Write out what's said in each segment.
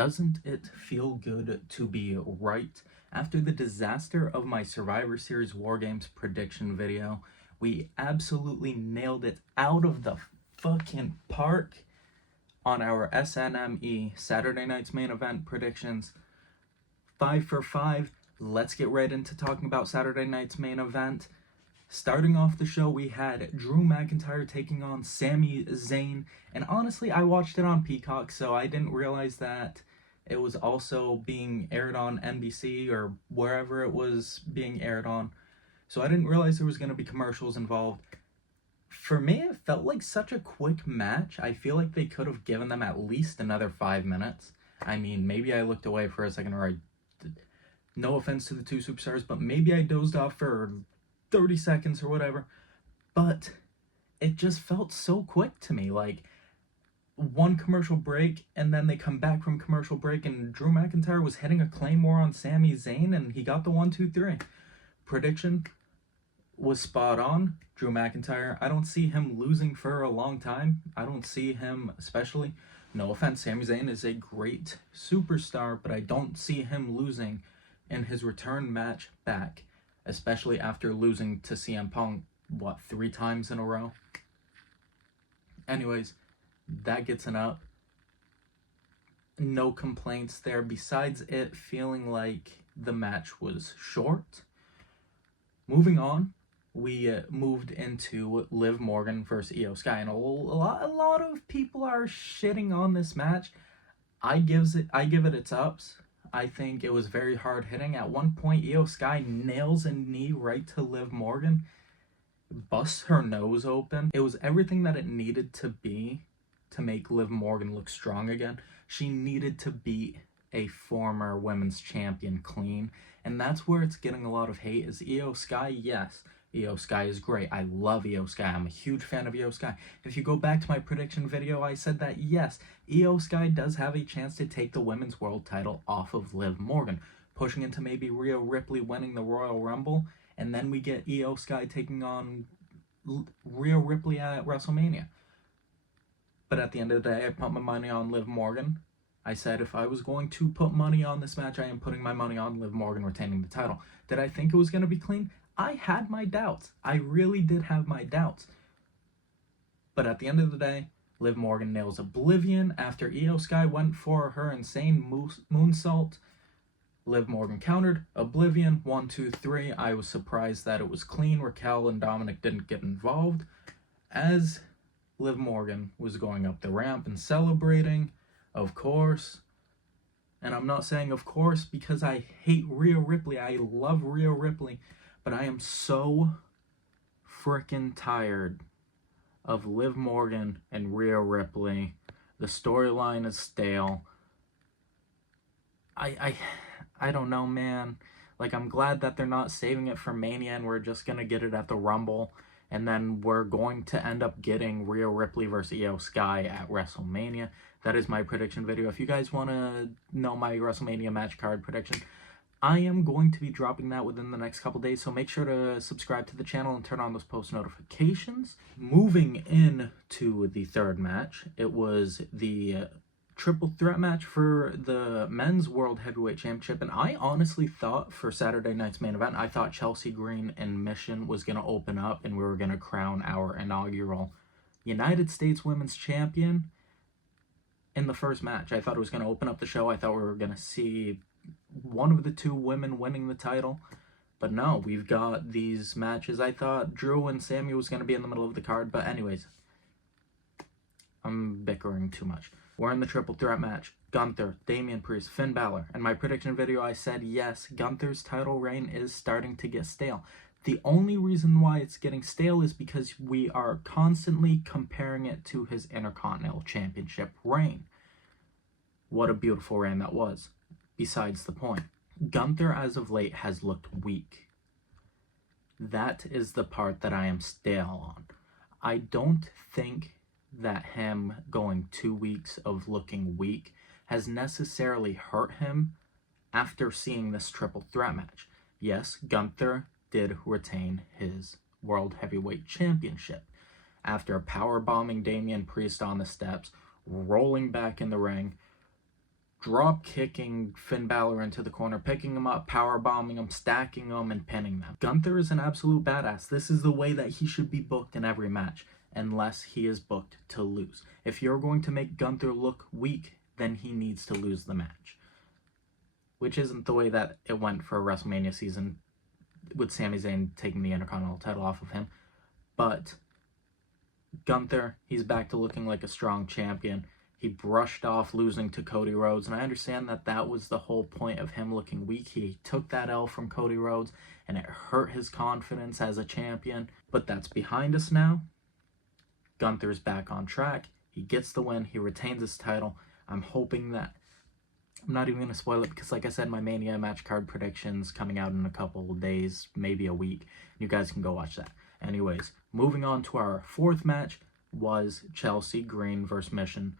Doesn't it feel good to be right? After the disaster of my Survivor Series War Games prediction video, we absolutely nailed it out of the fucking park on our SNME Saturday Night's Main Event predictions. 5 for 5. Let's get right into talking about Saturday Night's Main Event. Starting off the show, we had Drew McIntyre taking on Sami Zayn. And honestly, I watched it on Peacock, so I didn't realize that it was also being aired on NBC or wherever it was being aired on. So I didn't realize there was going to be commercials involved. For me, it felt like such a quick match. I feel like they could have given them at least another 5 minutes. I mean, maybe I looked away for a second, or no offense to the two superstars, but maybe I dozed off for 30 seconds or whatever. But it just felt so quick to me. Like, one commercial break, and then they come back from commercial break, and Drew McIntyre was hitting a Claymore on Sami Zayn, and he got the 1, 2, 3. Prediction was spot on. Drew McIntyre, I don't see him losing for a long time. I don't see him, especially, no offense, Sami Zayn is a great superstar, but I don't see him losing in his return match back, especially after losing to CM Punk, 3 times in a row? Anyways, that gets an up. No complaints there, besides it feeling like the match was short. Moving on, we moved into Liv Morgan versus Io Sky, and a lot of people are shitting on this match. I give it its ups. I think it was very hard hitting. At one point, Io Sky nails a knee right to Liv Morgan, busts her nose open. It was everything that it needed to be to make Liv Morgan look strong again. She needed to beat a former women's champion clean, and that's where it's getting a lot of hate. Is Io Sky? Yes, Io Sky is great. I love Io Sky. I'm a huge fan of Io Sky. If you go back to my prediction video, I said that yes, Io Sky does have a chance to take the women's world title off of Liv Morgan, pushing into maybe Rhea Ripley winning the Royal Rumble, and then we get Io Sky taking on Rhea Ripley at WrestleMania. But at the end of the day, I put my money on Liv Morgan. I said if I was going to put money on this match, I am putting my money on Liv Morgan retaining the title. Did I think it was going to be clean? I had my doubts. I really did have my doubts. But at the end of the day, Liv Morgan nails Oblivion after Io Sky went for her insane moonsault. Liv Morgan countered. Oblivion, 1, 2, 3. I was surprised that it was clean. Raquel and Dominic didn't get involved. As Liv Morgan was going up the ramp and celebrating, of course. And I'm not saying of course because I hate Rhea Ripley. I love Rhea Ripley. But I am so freaking tired of Liv Morgan and Rhea Ripley. The storyline is stale. I don't know, man. Like, I'm glad that they're not saving it for Mania and we're just going to get it at the Rumble. And then we're going to end up getting Rhea Ripley versus Io Sky at WrestleMania. That is my prediction video. If you guys want to know my WrestleMania match card prediction, I am going to be dropping that within the next couple days, so make sure to subscribe to the channel and turn on those post notifications. Moving into the third match, it was the triple threat match for the men's World Heavyweight Championship, and I honestly thought for Saturday night's main event, I thought Chelsea Green and Michin was going to open up and we were going to crown our inaugural United States Women's Champion in the first match. I thought it was going to open up the show. I thought we were going to see one of the two women winning the title, but no, we've got these matches. I thought Drew and Sami was going to be in the middle of the card, but anyways, I'm bickering too much. We're in the triple threat match. Gunther, Damian Priest, Finn Balor. In my prediction video, I said yes, Gunther's title reign is starting to get stale. The only reason why it's getting stale is because we are constantly comparing it to his Intercontinental Championship reign. What a beautiful reign that was. Besides the point, Gunther as of late has looked weak. That is the part that I am stale on. I don't think that him going 2 weeks of looking weak has necessarily hurt him after seeing this triple threat match. Yes, Gunther did retain his World Heavyweight Championship after powerbombing Damian Priest on the steps, rolling back in the ring, drop kicking Finn Balor into the corner, picking him up, power bombing him, stacking him, and pinning them. Gunther is an absolute badass. This is the way that he should be booked in every match, unless he is booked to lose. If you're going to make Gunther look weak, then he needs to lose the match. Which isn't the way that it went for WrestleMania season, with Sami Zayn taking the Intercontinental title off of him. But Gunther, he's back to looking like a strong champion. He brushed off losing to Cody Rhodes, and I understand that that was the whole point of him looking weak. He took that L from Cody Rhodes, and it hurt his confidence as a champion. But that's behind us now. Gunther's back on track. He gets the win. He retains his title. I'm hoping that... I'm not even going to spoil it because, like I said, my Mania match card predictions coming out in a couple of days, maybe a week. You guys can go watch that. Anyways, moving on to our fourth match was Chelsea Green versus Michin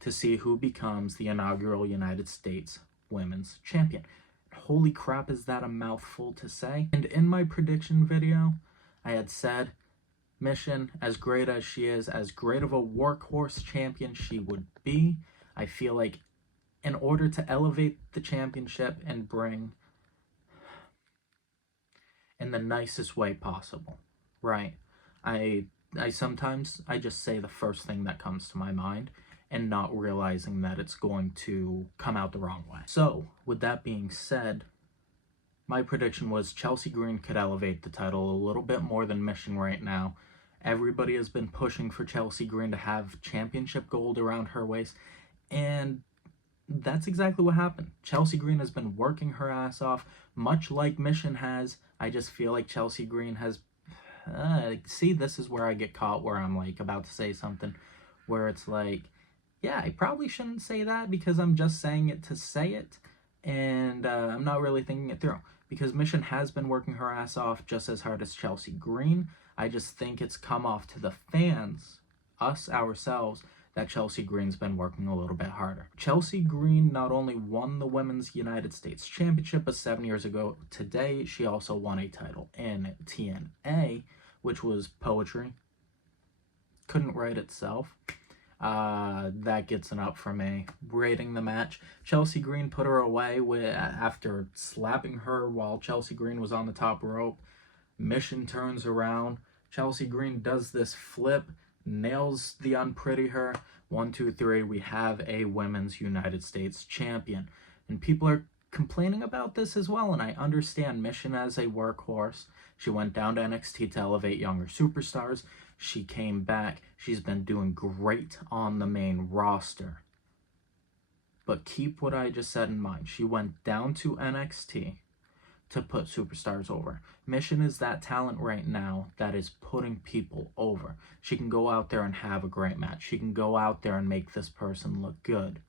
to see who becomes the inaugural United States Women's Champion. Holy crap, is that a mouthful to say? And in my prediction video, I had said Michin, as great as she is, as great of a workhorse champion she would be, I feel like in order to elevate the championship and bring in the nicest way possible, right? I sometimes just say the first thing that comes to my mind and not realizing that it's going to come out the wrong way. So, with that being said, my prediction was Chelsea Green could elevate the title a little bit more than Michin right now. Everybody has been pushing for Chelsea Green to have championship gold around her waist, and that's exactly what happened. Chelsea Green has been working her ass off, much like Michin has. I just feel like Chelsea Green has... see, this is where I get caught, where I'm like about to say something where it's like, yeah, I probably shouldn't say that because I'm just saying it to say it, and I'm not really thinking it through. Because Michin has been working her ass off just as hard as Chelsea Green. I just think it's come off to the fans, us, ourselves, that Chelsea Green's been working a little bit harder. Chelsea Green not only won the Women's United States Championship, but 7 years ago today, she also won a title in TNA, which was poetry. Couldn't write itself. That gets an up for me. Rating the match, Chelsea Green put her away after slapping her while Chelsea Green was on the top rope. Michin turns around. Chelsea Green does this flip, nails the unpretty her. 1, 2, 3, we have a Women's United States Champion. And people are complaining about this as well, and I understand Michin as a workhorse. She went down to NXT to elevate younger superstars. She came back. She's been doing great on the main roster. But keep what I just said in mind. She went down to NXT to put superstars over. Michin is that talent right now that is putting people over. She can go out there and have a great match. She can go out there and make this person look good.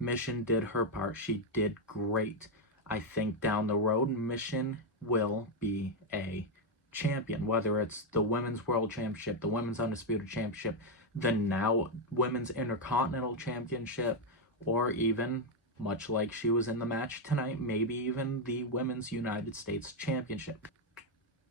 Michin did her part. She did great. I think down the road, Michin will be a champion, whether it's the Women's World Championship, the Women's Undisputed Championship, the now Women's Intercontinental Championship, or even, much like she was in the match tonight, maybe even the Women's United States Championship.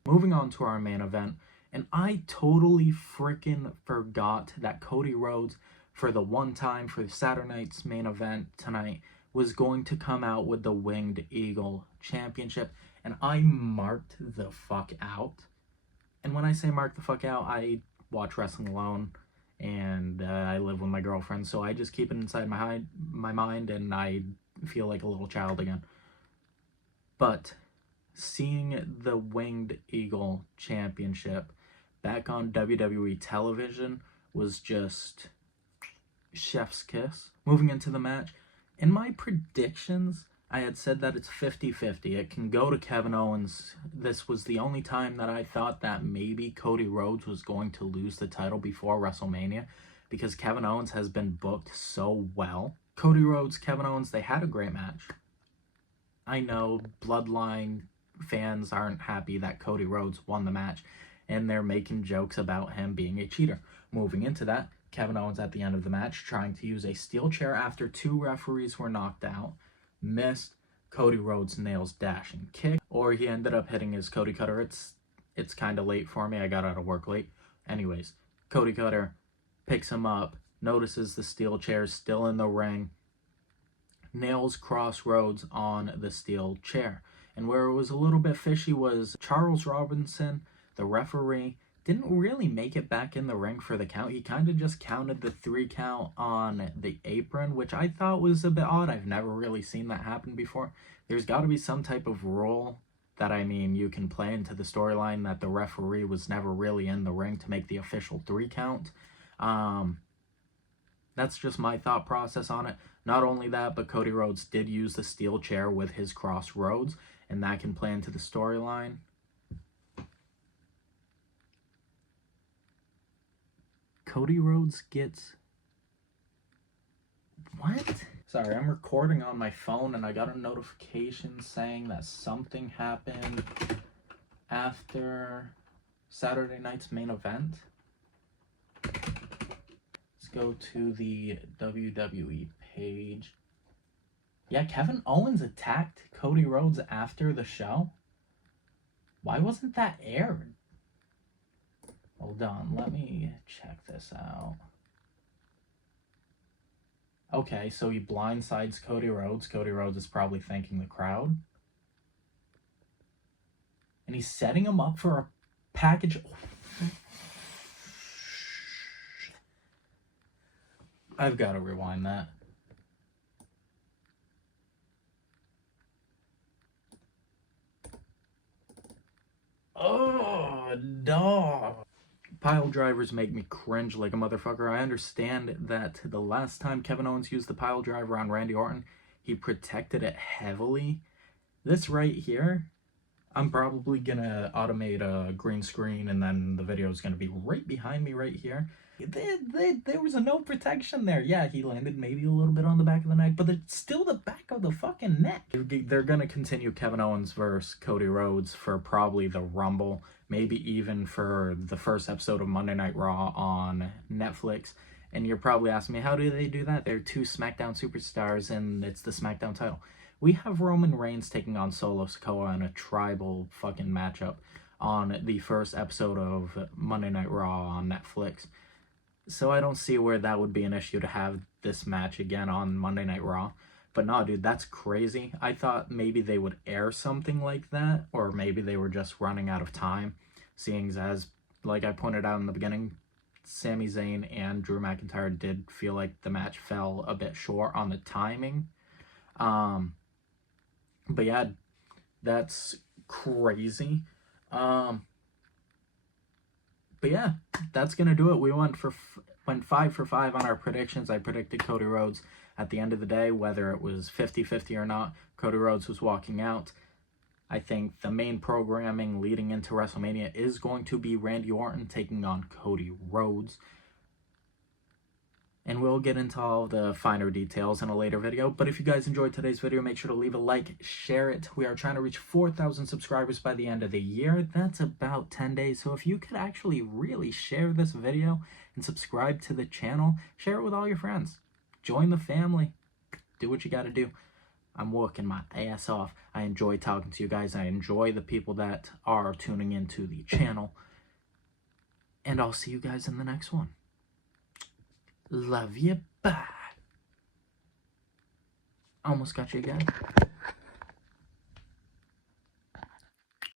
Moving on to our main event, and I totally freaking forgot that Cody Rhodes, for the one time for Saturday night's main event tonight, was going to come out with the Winged Eagle Championship, and I marked the fuck out. And when I say mark the fuck out, I watch wrestling alone, and I live with my girlfriend, so I just keep it inside my mind, and I feel like a little child again. But seeing the Winged Eagle Championship back on WWE television was just chef's kiss. Moving into the match, in my predictions, I had said that it's 50-50. It can go to Kevin Owens. This was the only time that I thought that maybe Cody Rhodes was going to lose the title before WrestleMania, because Kevin Owens has been booked so well. Cody Rhodes, Kevin Owens, they had a great match. I know Bloodline fans aren't happy that Cody Rhodes won the match, and they're making jokes about him being a cheater. Moving into that, Kevin Owens at the end of the match trying to use a steel chair after 2 referees were knocked out. Missed. Cody Rhodes nails dashing kick, or he ended up hitting his Cody Cutter. It's kind of late for me. I got out of work late. Anyways, Cody Cutter picks him up, notices the steel chair still in the ring, nails Rhodes on the steel chair. And where it was a little bit fishy was Charles Robinson, the referee, didn't really make it back in the ring for the count. He kind of just counted the 3 count on the apron, which I thought was a bit odd. I've never really seen that happen before. There's got to be some type of rule that, I mean, you can play into the storyline that the referee was never really in the ring to make the official 3 count. That's just my thought process on it. Not only that, but Cody Rhodes did use the steel chair with his Rhodes, and that can play into the storyline. Cody Rhodes gets... What? Sorry, I'm recording on my phone and I got a notification saying that something happened after Saturday night's main event. Let's go to the WWE page. Yeah, Kevin Owens attacked Cody Rhodes after the show. Why wasn't that aired? Hold on, let me check this out. Okay, so he blindsides Cody Rhodes. Cody Rhodes is probably thanking the crowd. And he's setting him up for a package. I've got to rewind that. Oh, dog. Pile drivers make me cringe like a motherfucker. I understand that the last time Kevin Owens used the pile driver on Randy Orton, he protected it heavily. This right here, I'm probably gonna automate a green screen and then the video is gonna be right behind me right here. There was no protection there. Yeah, he landed maybe a little bit on the back of the neck, but it's still the back of the fucking neck. They're gonna continue Kevin Owens versus Cody Rhodes for probably the Rumble, maybe even for the first episode of Monday Night Raw on Netflix. And you're probably asking me, how do they do that? They're 2 SmackDown superstars and it's the SmackDown title. We have Roman Reigns taking on Solo Sikoa in a tribal fucking matchup on the first episode of Monday Night Raw on Netflix. So I don't see where that would be an issue to have this match again on Monday Night Raw. But no, dude, that's crazy. I thought maybe they would air something like that, or maybe they were just running out of time, seeing as, like I pointed out in the beginning, Sami Zayn and Drew McIntyre did feel like the match fell a bit short on the timing. But yeah, that's crazy. But yeah, that's going to do it. We went 5 for 5 on our predictions. I predicted Cody Rhodes at the end of the day, whether it was 50-50 or not. Cody Rhodes was walking out. I think the main programming leading into WrestleMania is going to be Randy Orton taking on Cody Rhodes. And we'll get into all the finer details in a later video. But if you guys enjoyed today's video, make sure to leave a like, share it. We are trying to reach 4,000 subscribers by the end of the year. That's about 10 days. So if you could actually really share this video and subscribe to the channel, share it with all your friends. Join the family. Do what you got to do. I'm working my ass off. I enjoy talking to you guys. I enjoy the people that are tuning into the channel. And I'll see you guys in the next one. Love you. Bye. Almost got you again.